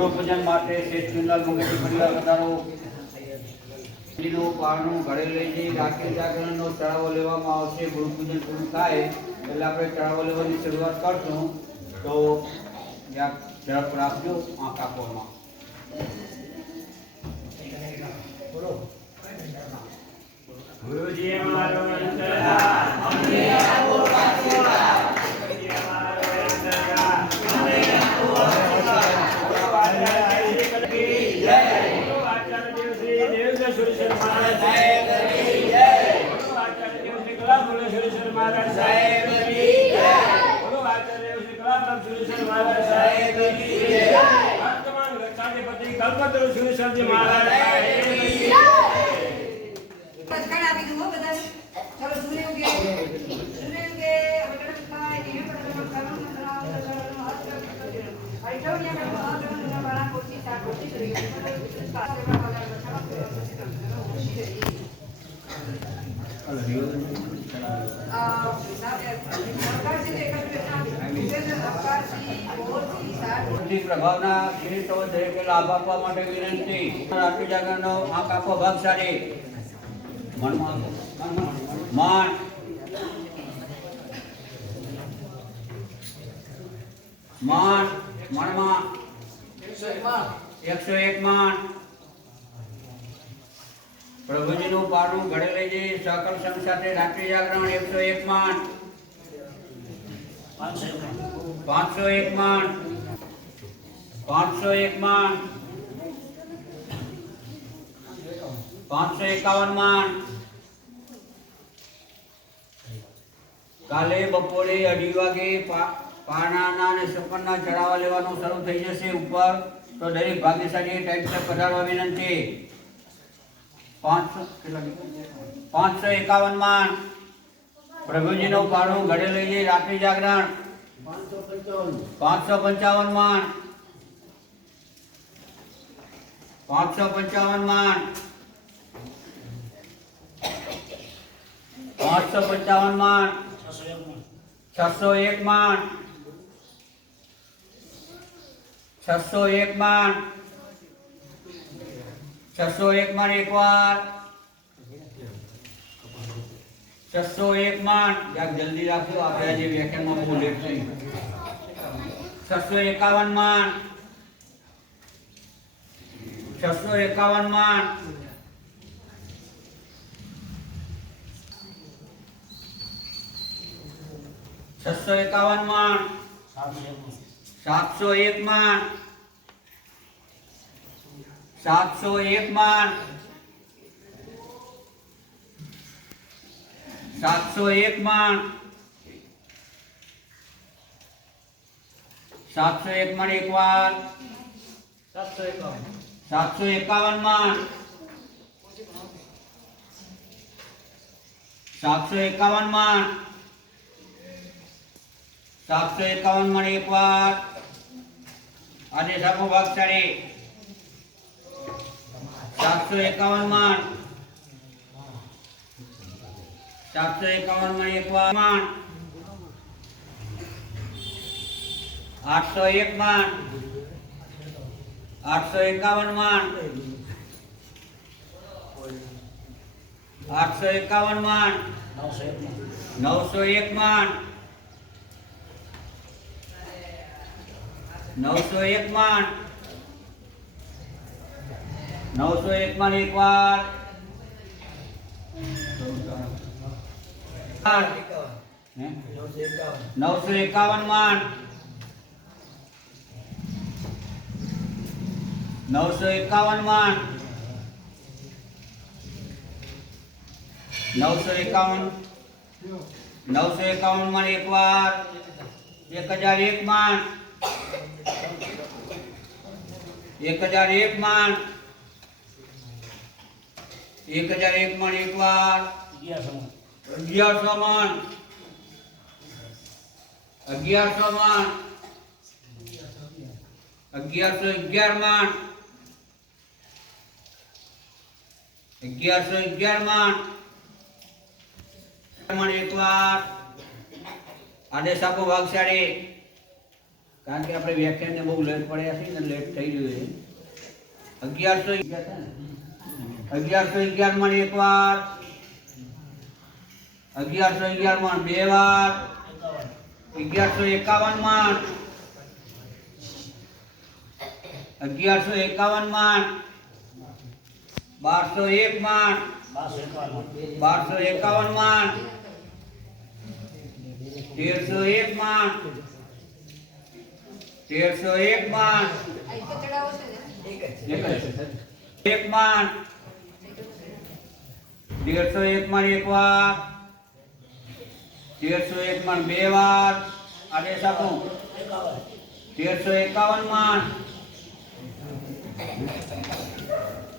ગુરુ પૂજન માટે શ્રેષ્ઠ ચુંદલ મુકેશ પરિવાર વધારો પારણું ઘરે લઈ જઈ રાત્રિ જાગરણનો ચડાવો લેવામાં આવશે। ગુરુ પૂજન પૂરું થાય એટલે આપણે ચડાવો લેવાની શરૂઆત કરશું। તો ઝડપ રાખજો આંખ આપવામાં। ગુરુજી અમારો અંતરાત્મા અમને આપો આશીર્વાદ। ગુરુજી અમારો અંતરાત્મા અમને આપો આશીર્વાદ। બોલો આચાર્ય કી જય। બોલો આચાર્ય દેવ શ્રી દેવેન્દ્ર સુરેશ્વર મહારાજ સાહેબ કી જય। બોલો આચાર્ય દેવ શ્રી કલામુલ્લા સુરેશ્વર મહારાજ સાહેબ કી જય। બોલો આચાર્ય દેવ શ્રી કલામુલ્લા સુરેશ્વર મહારાજ સાહેબ કી જય। વર્તમાન રક્ષાધિપતિ કલ્પતરુ સુરેશ્વરજી મહારાજ સાહેબ કી જય। પ્રભાવના ક્ષેત્રો તરીકે લાભ આપવા માટે વિનંતી। રાત્રિ જાગરણનો આંખ આપો ભાગશાળી મનમાં માન માન મનમાં 101 માન। પ્રભુજીનું પારણું ઘરે લઈ જઈ સકલ સંઘ સાથે રાત્રિ જાગરણ 101 માન 501 માન 501 માન 551 માન। કાલે બપોરે 2:30 વાગે પારણાના અને સપનના ચડાવવા લેવાનું શરૂ થઈ જશે ઉપર। તો દરેક ભાગ્યશાળી ટાઈમ પર પધારવા વિનંતી। 551 માન। પ્રભુજીનું પારણું ઘરે લઈ જઈ રાત્રિ જાગરણ 555 માન 555 માન 555 માન 601 માન 601 માન 601 માન એક વાર 601 માન। જરાક જલ્દી રાખજો આપણે આજે વ્યાખ્યાનમાં બહુ લેટ થઈ। 651 માન 651 માન 651 માન 701 માન 701 માન 701 માન 701 માન એક વાર 751 માન 751 માન 751 માન એક વાર। આજે સાપો ભાગશાળી 751 માન 751 માન એક વાર માન 801 માન 851 માન 851 માન 901 માન 901 માન 901 માન એક વાર 951 માન 951 માન 951 માન એક વાર 1001 માન 1001 માન 1001 માન એક વાર 1100 માન 1100 માન 1111 માન 1111 માન એક વાર। આદેશ આપો ભાગશાળી કારણ કે આપણે વ્યાખ્યાનને બહુ લેટ પડ્યા છીએ ને લેટ થઈ ગયું છે 1111 માં એક વાર 1111 માં બે વાર 1151 માં 1151 માં 1201 માં 1251 માં 1301 માં 1301 માં 1 માં 1301 માં એક વાર 1301 માં બે વાર આદેશ આપો 1351 માં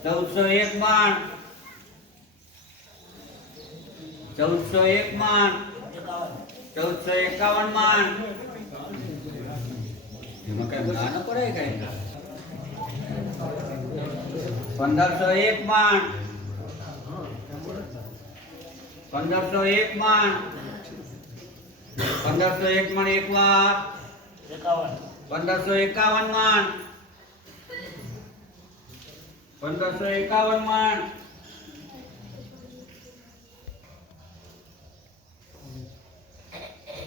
1401 માં 1401 માં 1451 માં એમાં કઈ ના ન પડે કઈ 1501 માં 1501 માં 1501 માં એક વાર 1551 માં 1551 માં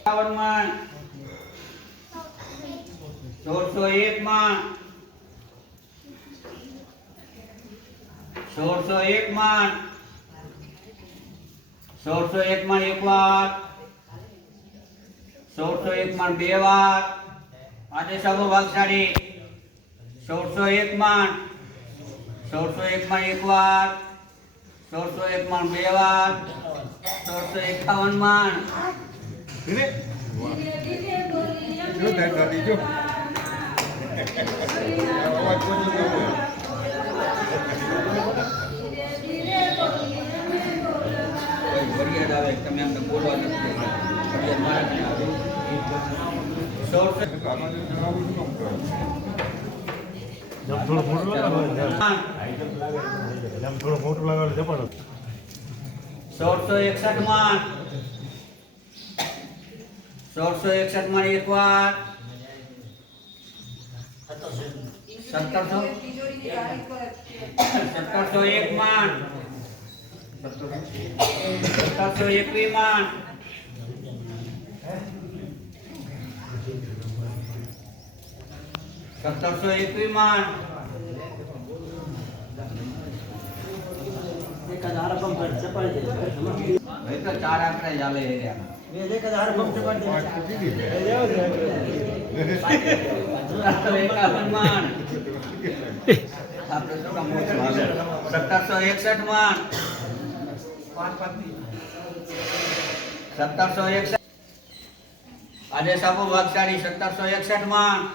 1551 માં 1601 માં 1601 માં 1601 માં એક વાર 1601 માં બે વાર આદેશ આપો ભાગશાળી 1601 માં 1601 માં એક વાર 1601 માં બે વાર 1651 માં તમે અમને બોલવા નથી થોડો મોટો લગાડો જપાડો 1661 માં 1661 માં એક વાર 1701 માં 1721 માં 1721 માં 1000 પંપ ચપાડી દે ભાઈ તો ચાર આંકડે ચાલે છે યાર 1000 પંપ ચપાડી દે 1751 માં આપણે તો કામ ઓછું આવે 1761 માં 1761 આદેશ આપો ભાગશાળી 1761 માં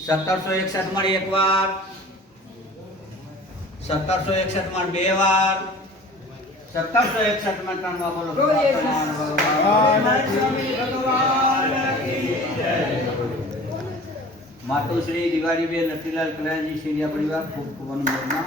1761 માં એક વાર 1761 માં બે વાર 1761 માં ત્રણ વાર બોલો માતુશ્રી દિવાળીબેન રતિલાલ કલ્યાણજી સિંધિયા પરિવાર ખૂબ ખૂબ અનુમોદના